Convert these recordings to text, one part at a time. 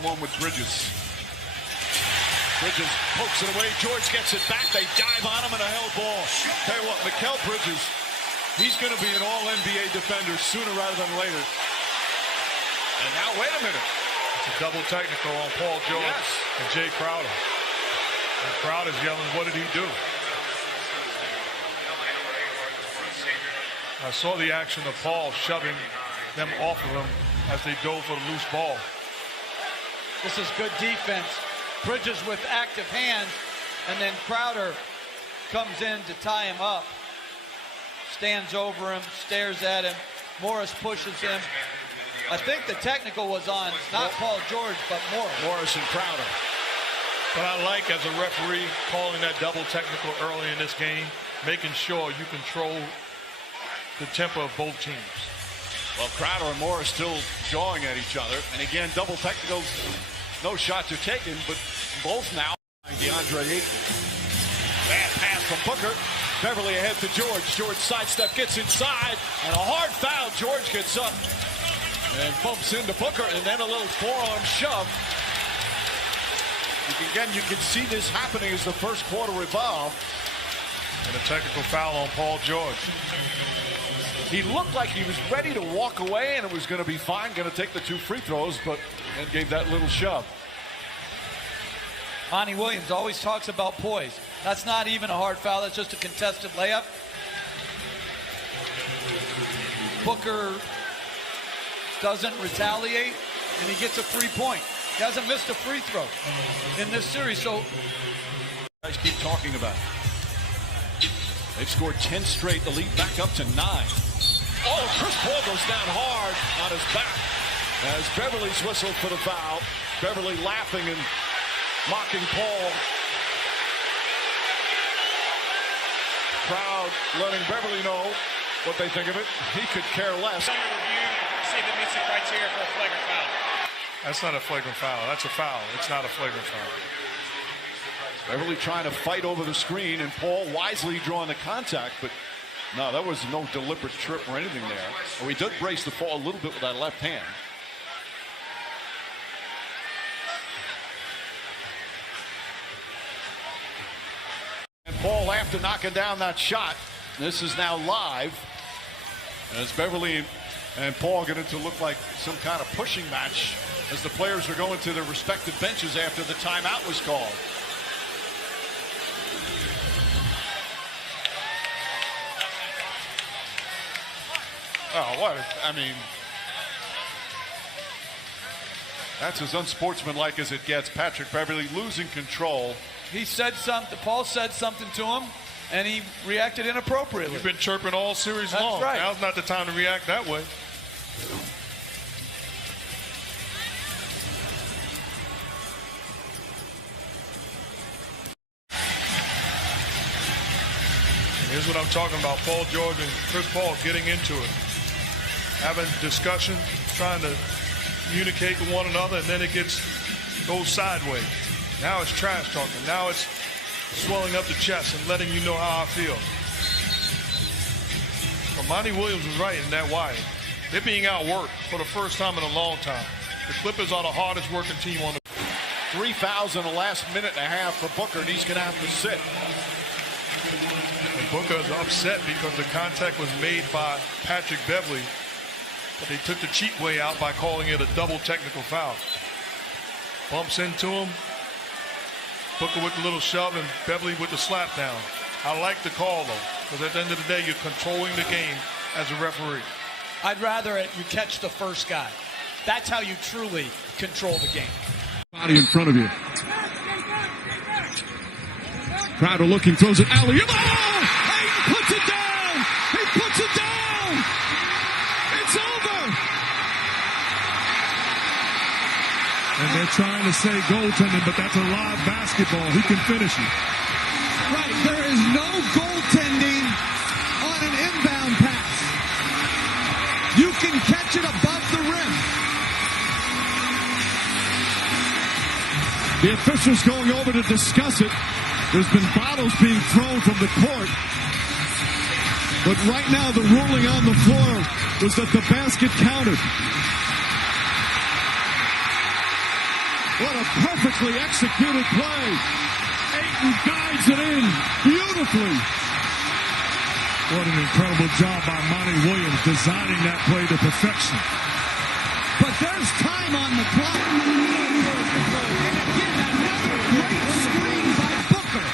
One with Bridges. Bridges pokes it away. George gets it back. They dive on him and a held ball. Tell you what, Mikal Bridges, he's going to be an all-NBA defender sooner rather than later. And now, wait a minute. It's a double technical on Paul George and Jay Crowder. And Crowder's yelling, what did he do? I saw the action of Paul shoving them off of him as they dove for the loose ball. This is good defense. Bridges with active hands, and then Crowder comes in to tie him up. Stands over him, stares at him. Morris pushes him. I think the technical was on not Paul George, but Morris. Morris and Crowder. But I like, as a referee, calling that double technical early in this game, making sure you control the tempo of both teams. Well, Crowder and Morris still jawing at each other. And again, double technicals, no shots are taken, but both now. DeAndre Ayton. Bad pass from Booker. Beverly ahead to George. George sidestep, gets inside, and a hard foul. George gets up and bumps into Booker, and then a little forearm shove. You can see this happening as the first quarter evolved. And a technical foul on Paul George. He looked like he was ready to walk away and it was going to be fine, going to take the 2 free throws, but then gave that little shove. Monty Williams always talks about poise. That's not even a hard foul, that's just a contested layup. Booker doesn't retaliate, and he gets a 3-point. He hasn't missed a free throw in this series, so. Guys keep talking about it. They've scored 10 straight, the lead back up to 9. Oh, Chris Paul goes down hard on his back as Beverly's whistled for the foul. Beverly laughing and mocking Paul. Crowd letting Beverly know what they think of it. He could care less. Review, see if it meets the criteria for a flagrant foul. That's not a flagrant foul. That's a foul. It's not a flagrant foul. Beverly trying to fight over the screen, and Paul wisely drawing the contact, but no, that was no deliberate trip or anything there. Oh, he did brace the fall a little bit with that left hand. And Paul, after knocking down that shot, this is now live as Beverly and Paul get into look like some kind of pushing match as the players are going to their respective benches after the timeout was called. Oh, what? I mean, that's as unsportsmanlike as it gets. Patrick Beverly losing control. He said something, Paul said something to him, and he reacted inappropriately. You've been chirping all series long. Right. Now's not the time to react that way. And here's what I'm talking about. Paul George and Chris Paul getting into it. Having discussion, trying to communicate with one another, and then it goes sideways. Now it's trash talking. Now it's swelling up the chest and letting you know how I feel. But Monty Williams was right in that wire. They're being outworked for the first time in a long time. The Clippers are the hardest working team on the. 3 fouls in the last minute and a half for Booker, and he's going to have to sit. And Booker is upset because the contact was made by Patrick Beverly. But they took the cheap way out by calling it a double technical foul. Bumps into him. Booker with the little shove and Beverly with the slap down. I like the call, though, because at the end of the day, you're controlling the game as a referee. I'd rather you catch the first guy. That's how you truly control the game. Body in front of you. Crowder looking, throws it alley. Oh! He puts it down! He puts it down! It's over! And they're trying to say goaltending, but that's a live basketball. He can finish it. Right, there is no goaltending on an inbound pass. You can catch it above the rim. The officials going over to discuss it. There's been bottles being thrown from the court. But right now the ruling on the floor was that the basket counted. What a perfectly executed play. Ayton guides it in beautifully. What an incredible job by Monty Williams designing that play to perfection. But there's time on the clock. And again, another great screen by Booker.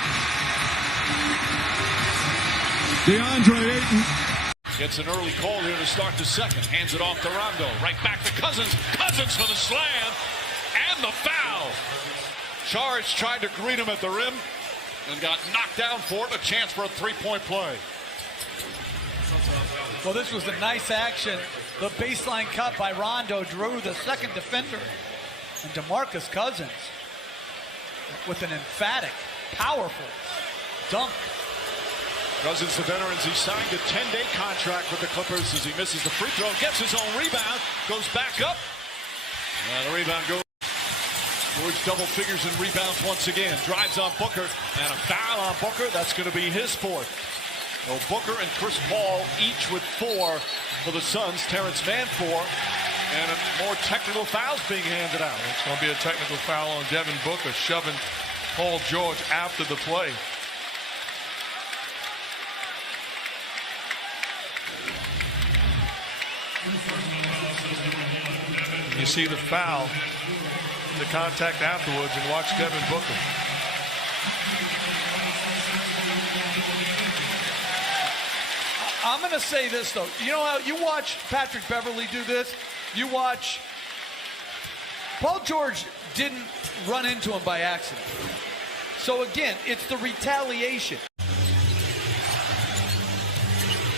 DeAndre Ayton gets an early call here to start the second. Hands it off to Rondo. Right back to Cousins. Cousins for the slam. And the foul. Charge tried to greet him at the rim and got knocked down for it. A chance for a three-point play. Well, this was a nice action. The baseline cut by Rondo drew the second defender. And DeMarcus Cousins with an emphatic, powerful dunk. Cousins, the veterans, he signed a 10-day contract with the Clippers as he misses the free throw, gets his own rebound, goes back up. And the rebound goes. George double figures in rebounds once again. Drives on Booker, and a foul on Booker. That's going to be his fourth. So Booker and Chris Paul each with 4 for the Suns. Terrence Mann 4. And more technical fouls being handed out. It's going to be a technical foul on Devin Booker, shoving Paul George after the play. You see the foul, the contact afterwards, and watch Devin Booker. I'm going to say this, though. You know how you watch Patrick Beverley do this? You watch Paul George didn't run into him by accident. So, again, it's the retaliation.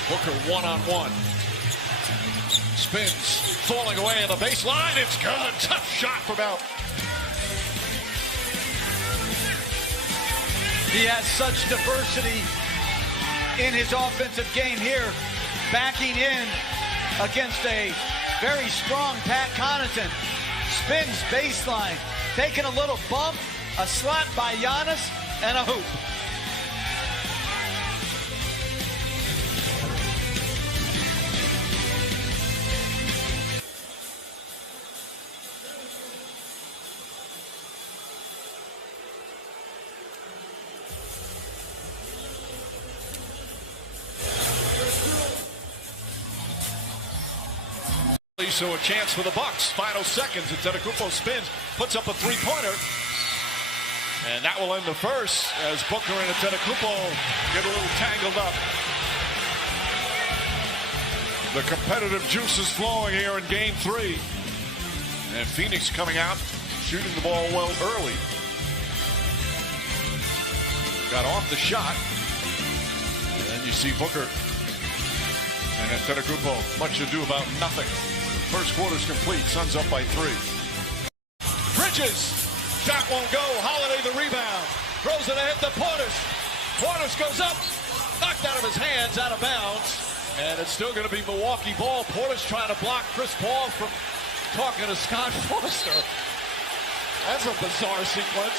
Booker one-on-one. Spins, falling away on the baseline. It's good. Tough shot from out. He has such diversity in his offensive game here, backing in against a very strong Pat Connaughton. Spins baseline, taking a little bump, a slap by Giannis, and a hoop. So a chance for the Bucks. Final seconds. Antetokounmpo spins, puts up a three-pointer. And that will end the first as Booker and Antetokounmpo get a little tangled up. The competitive juice is flowing here in Game 3. And Phoenix coming out, shooting the ball well early. Got off the shot. And then you see Booker and Antetokounmpo. Much ado about nothing. First quarter's complete. Suns up by 3. Bridges. Shot won't go. Holiday the rebound. Throws it ahead to Portis. Portis goes up. Knocked out of his hands, out of bounds. And it's still going to be Milwaukee ball. Portis trying to block Chris Paul from talking to Scott Foster. That's a bizarre sequence.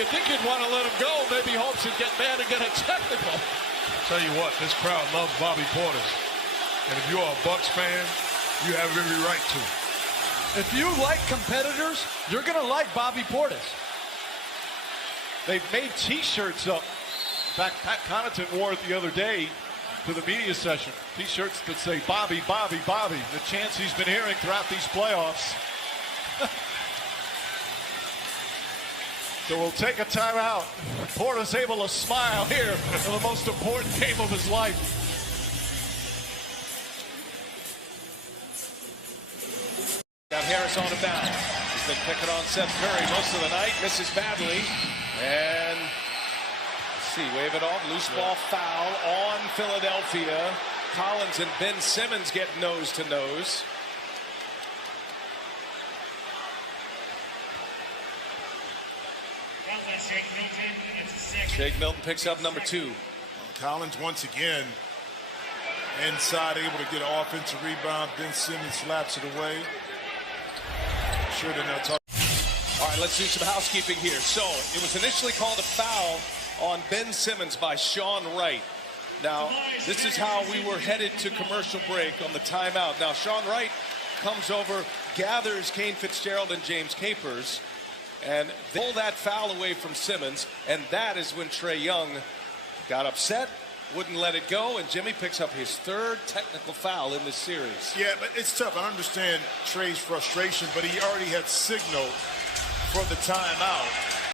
You'd think you'd want to let him go. Maybe hopes he'd get mad and get a technical. Tell you what, this crowd loves Bobby Portis. And if you're a Bucks fan, you have every right to. If you like competitors, you're going to like Bobby Portis. They've made T-shirts up. In fact, Pat Connaughton wore it the other day to the media session. T-shirts that say Bobby, Bobby, Bobby. The chants he's been hearing throughout these playoffs. So we'll take a timeout. Portis able to smile here in the most important game of his life. Got Harris on inbound. He's been picking on Seth Curry most of the night. Misses badly. And let's see, wave it off. Loose ball foul on Philadelphia. Collins and Ben Simmons get nose to nose. Shake Milton picks up number 2. Collins once again inside, able to get an offensive rebound. Ben Simmons slaps it away. Sure they're not talking. All right, let's do some housekeeping here. So it was initially called a foul on Ben Simmons by Sean Wright. Now, this is how we were headed to commercial break on the timeout. Now, Sean Wright comes over, gathers Kane Fitzgerald and James Capers, and they pull that foul away from Simmons, and that is when Trae Young got upset, wouldn't let it go, and Jimmy picks up his third technical foul in this series. Yeah, but it's tough. I understand Trae's frustration, but he already had signaled for the timeout.